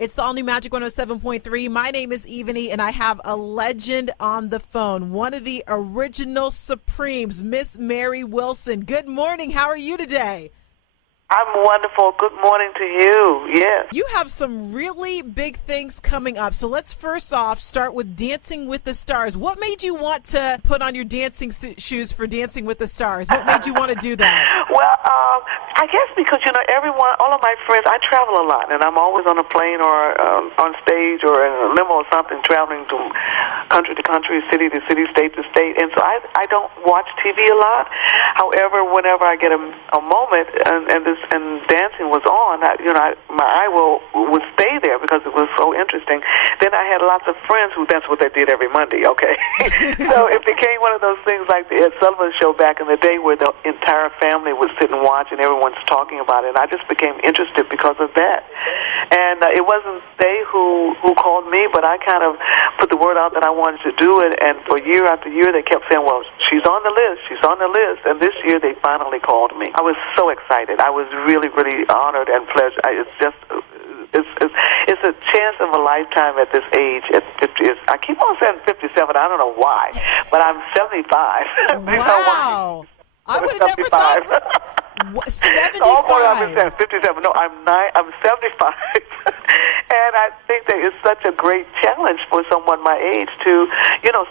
It's the all-new Magic 107.3. My name is Evany, and I have a legend on the phone, one of the original Supremes, Miss Mary Wilson. Good morning. How are you today? I'm wonderful. Good morning to you. Yes. You have some really big things coming up. So let's first off start with Dancing with the Stars. What made you want to put on your dancing shoes for Dancing with the Stars? What made you want to do that? Well, I guess because, all of my friends, I travel a lot, and I'm always on a plane or on stage or in a limo or something, traveling to country, city to city, state to state. And so I don't watch TV a lot. However, whenever I get a moment and dancing was on, my eye would stay there because it was so interesting. Then I had lots of friends who that's what they did every Monday, okay? So it became one of those things like the Ed Sullivan Show back in the day where the entire family would sit and watch and everyone's talking about it. And I just became interested because of that. And it wasn't they who called me, but I kind of put the word out that I wanted to do it. And for year after year, they kept saying, well, she's on the list, she's on the list. And this year, they finally called me. I was so excited. I was really, really honored and pleasured. It's a chance of a lifetime at this age. I keep on saying 57. I don't know why, but I'm 75. Wow. I would have never thought. 75. Oh, boy, I've been saying 57. No, I'm 75. And I think that it's such a great challenge for someone my age to,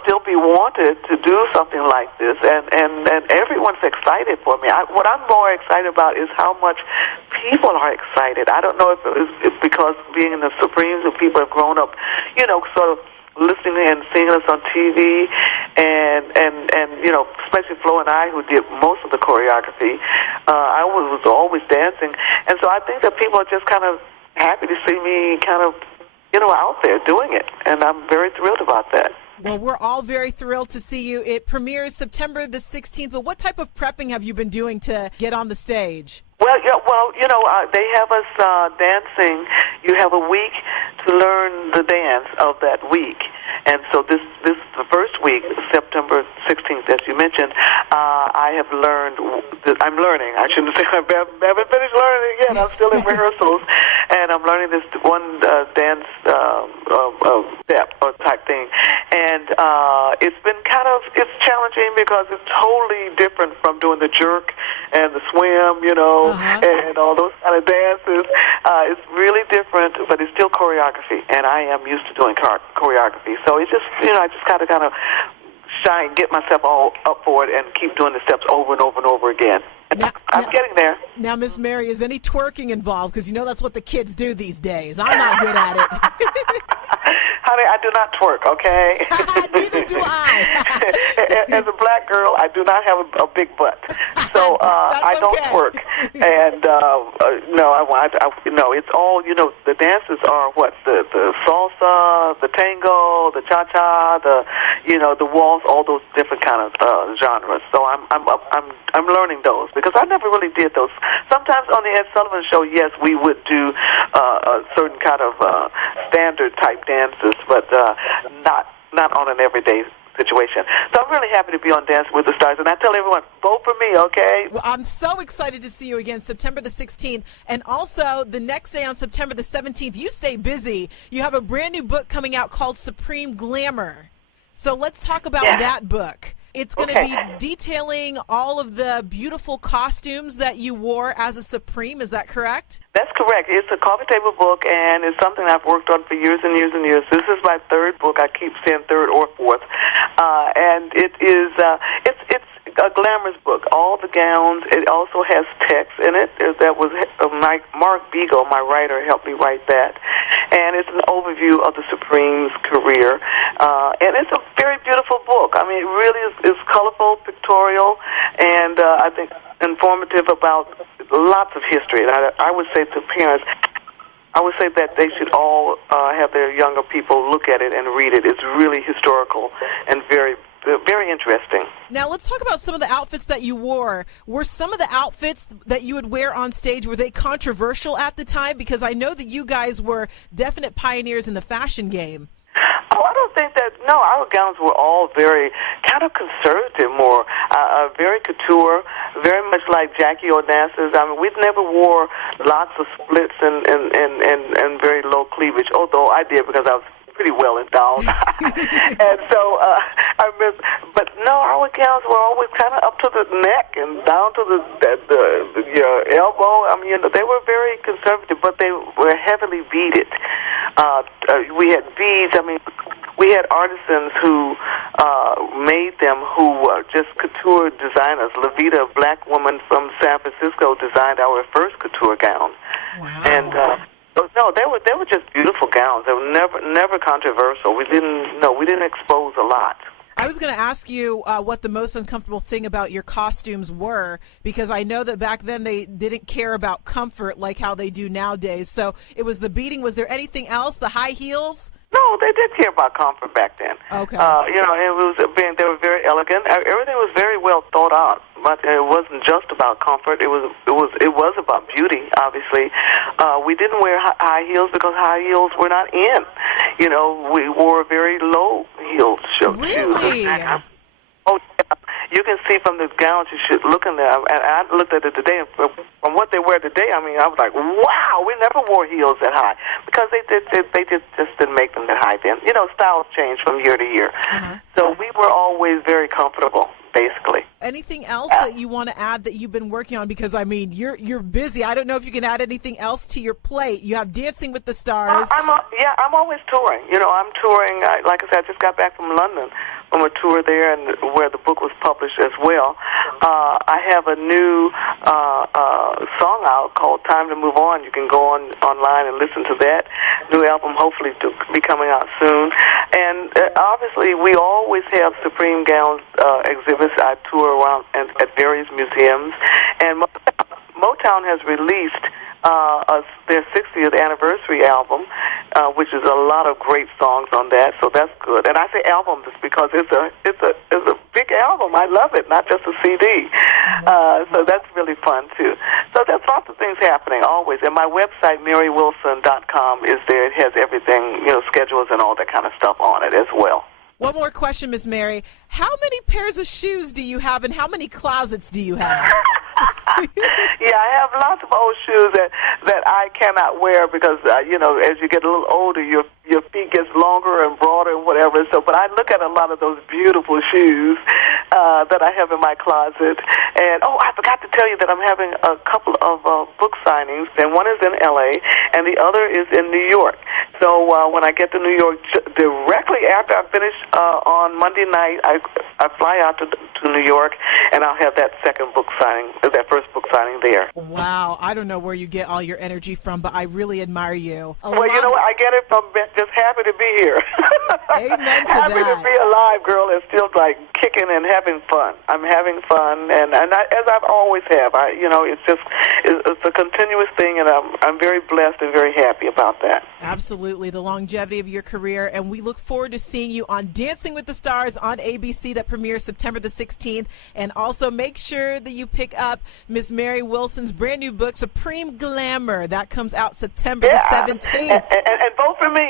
still be wanted to do something like this. And everyone's excited for me. What I'm more excited about is how much people are excited. I don't know if it's because being in the Supremes and people have grown up, sort of listening and seeing us on TV, and especially Flo and I, who did most of the choreography. I was always dancing, and so I think that people are just kind of happy to see me kind of, out there doing it, and I'm very thrilled about that. Well, we're all very thrilled to see you. It premieres September the 16th, but what type of prepping have you been doing to get on the stage? Well, they have us dancing. You have a week to learn the dance of that week. And so this the first week, September 16th, as you mentioned, I'm learning. I shouldn't say I haven't finished learning yet. I'm still in rehearsals. And I'm learning this one dance step or type thing. And it's been it's challenging because it's totally different from doing the jerk and the swim, and all those kind of dances. It's really different, but it's still choreography, and I am used to doing choreography. So it's just, I just kind of shine, get myself all up for it, and keep doing the steps over and over and over again. I'm getting there. Now, Miss Mary, is any twerking involved? Because that's what the kids do these days. I'm not good at it. Honey, I do not twerk, okay? Neither do I. As a black girl, I do not have a big butt. So I don't twerk. And no, it's all, the dances are what? The salsa, the tango, the cha-cha, the waltz, all those different kind of genres. So I'm learning those because I never really did those. Sometimes on the Ed Sullivan Show, yes, we would do a certain kind of standard type dances, but not on an everyday situation. So I'm really happy to be on Dancing with the Stars, and I tell everyone, vote for me, okay? Well, I'm so excited to see you again September the 16th, and also the next day on September the 17th, you stay busy. You have a brand new book coming out called Supreme Glamour. So let's talk about that book. It's going to be detailing all of the beautiful costumes that you wore as a Supreme. Is that correct? That's correct. It's a coffee table book, and it's something I've worked on for years and years and years. This is my third book. I keep saying third or fourth. And it is, it's a glamorous book. All the gowns. It also has text in it. That was Mark Beagle, my writer, helped me write that. And it's an overview of the Supreme's career. And it's a very beautiful book. I mean, it really is colorful, pictorial, and I think informative about lots of history. And I would say to parents, I would say that they should all have their younger people look at it and read it. It's really historical and very interesting. Now, let's talk about some of the outfits that you wore. Were some of the outfits that you would wear on stage, were they controversial at the time? Because I know that you guys were definite pioneers in the fashion game. Oh, I don't think that. No, our gowns were all very kind of conservative, more very couture, very much like Jackie Onassis. I mean, we never wore lots of splits and very low cleavage. Although I did because I was pretty well endowed, and so I remember. But no, our gowns were always kind of up to the neck and down to your elbow. I mean, they were very conservative, but they were heavily beaded. We had beads. I mean, we had artisans who made them, who were just couture designers. Levita, a black woman from San Francisco, designed our first couture gown. Wow. And no, they were just beautiful gowns. They were never controversial. We didn't expose a lot. I was going to ask you what the most uncomfortable thing about your costumes were, because I know that back then they didn't care about comfort like how they do nowadays. So it was the beading. Was there anything else? The high heels? No, they did care about comfort back then. Okay. They were very elegant. Everything was very well thought out, but it wasn't just about comfort. It was about beauty. Obviously, we didn't wear high heels because high heels were not in. We wore very low heeled shoes. Really? Oh, yeah. You can see from the gowns. You should look in there. And I looked at it today, and from what they wear today, I mean, I was like, wow, we never wore heels that high because they just didn't make them that high then. Styles change from year to year. Uh-huh. So we were always very comfortable, basically. Anything else that you want to add that you've been working on? Because, I mean, you're busy. I don't know if you can add anything else to your plate. You have Dancing with the Stars. I'm always touring. I'm touring. Like I said, I just got back from London from a tour there, and where the book was published as well. I have a new song out called Time to Move On. You can go online and listen to that new album, hopefully to be coming out soon. And obviously, we always have Supreme Gowns exhibits. I tour around at various museums, and Motown has released their 60th anniversary album, which is a lot of great songs on that. So that's good. And I say album just because it's a big album. I love it, not just a CD. So that's really fun too. So there's lots of things happening always. And my website, marywilson.com, is there. It has everything, schedules and all that kind of stuff on it as well. One more question, Miss Mary. How many pairs of shoes do you have, and how many closets do you have? Yeah, I have lots of old shoes that I cannot wear because as you get a little older, your feet gets longer and broader and whatever. So, but I look at a lot of those beautiful shoes that I have in my closet. And I forgot to tell you that I'm having a couple of book signings, and one is in L.A. and the other is in New York. So when I get to New York, directly after I finish on Monday night, I fly out to New York, and I'll have that first book signing there. Wow, I don't know where you get all your energy from, but I really admire you. Well, you know what? I get it from just happy to be here. Amen to happy that. to be alive, girl, and still like kicking and having fun. I'm having fun, and as I've always have. It's a continuous thing, and I'm very blessed and very happy about that. Absolutely, the longevity of your career, and we look forward to seeing you on Dancing with the Stars on ABC that premieres September the 16th. And also make sure that you pick up Miss Mary Wilson's brand new book, Supreme Glamour. That comes out September the 17th. And vote for me,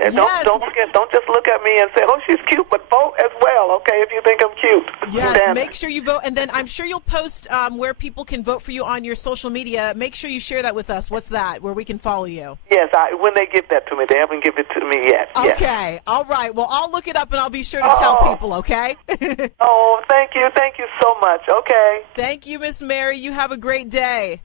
And Yes. don't forget, don't just look at me and say, oh, she's cute, but vote as well, okay, if you think I'm cute. Yes, make sure you vote. And then I'm sure you'll post where people can vote for you on your social media. Make sure you share that with us. What's that, where we can follow you? Yes, when they give that to me. They haven't given it to me yet. Okay. Yes. All right. Well, I'll look it up, and I'll be sure to tell people, okay? Oh, thank you. Thank you so much. Okay. Thank you, Miss Mary. You have a great day.